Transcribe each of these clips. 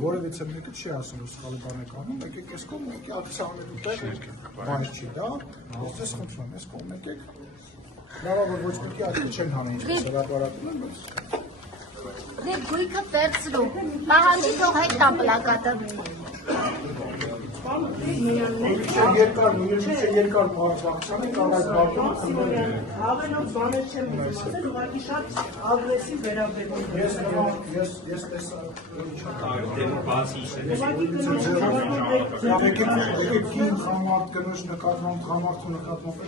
Որևիցե մեկը չի ասում սխալ բան եք անում, եկեք այս կողմ եկեք ակցիաներ ուտեք, բան չի դա, ոսպես խնդրում ես կողմ եկեք, լավ որ ոչ մեկի աչքի չեն հանում, ինչպես հրապարակում են, բայց դե գույքը վերցրու, պահանջի թող այդ տան պլակատը երկար բարձրացան եք առայց բարձրացան Ավենով բաներ չեմ ասել, ուղղակի շատ ագրեսիվ վերաբերվում ես տեսա կին խամարդ կնոջ նկատմամբ խամարդու նկատմամբ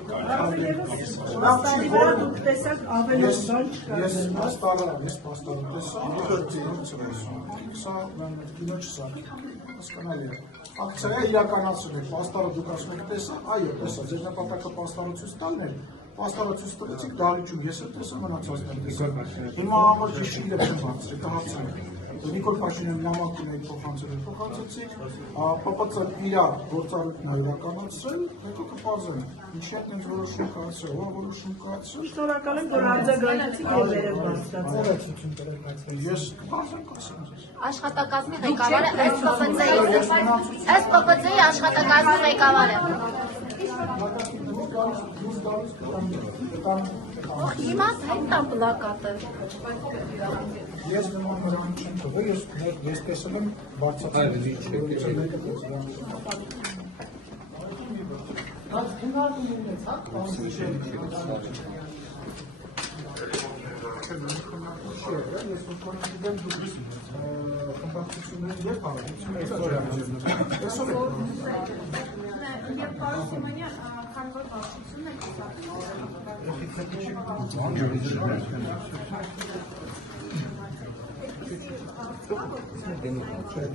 դուք տեսակ ավենով բան չկա ես պաստարը տեսա սա կինո չսարք հասկանալի է ակցիա իրականացրել եք, պաստարը դուք ասում եք տեսա, այո, տեսա, ձեր նպատակը պաստարը ցույց տալն էր, պաստարը ցույց տվեցիք, դահլիճում ես էլ տեսա, մնացածն եմ տեսա։ Հիմա համար ճիշտ չի լեփ բացրեք, կհացրեք։ Նիկոլ Փաշինյանը նամակում եք փոխանցեցիք, ՊՊՑ-ը իր գործառույթն է իրականացրել, հետո կպարզեն, ինչի հետ ենք որոշում կայացրել, ով որոշում կայացրել։ Շնորհակալ եմ, որ արձագանքեցիք եւ վերև բարձրացրեցիք։ Ես կպարզեմ կասեմ ձեզ։ աշխատակազմի ղեկավարը ըստ ՊՊՑ-ի աշխատակազմի ղեկավարը հիմա այդ տան պլակատը Ես նման նրան չեմ թողել, ես տեսել եմ բարձրացել Եվ պարոն Սիմոնյան, քանի որ բացությունն եք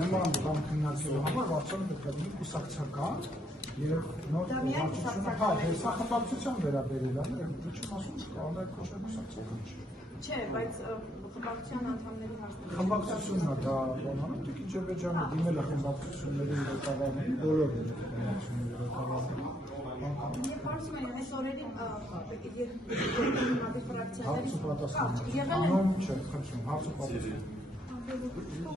նման բան քննարկելու համար վարչանը պետք է լինի կուսակցական եւ նոր խմբակցության վերաբերել է, չեմ ասում կարող է կոչել կուսակցական չի։ Չէ, բայց խմբակցության անդամների հարցը։ Խմբակցությունն է դա բանանում, Տիկին Ջերբեջյանը դիմել է խմբակցությունների ղեկավարներին, բոլոր խմբակցությունների ղեկավարներին։ Եվ պարզվում այս օրերին Հարցը պատասխան։ Անում չէ, խնդրում, հարցը պատասխան։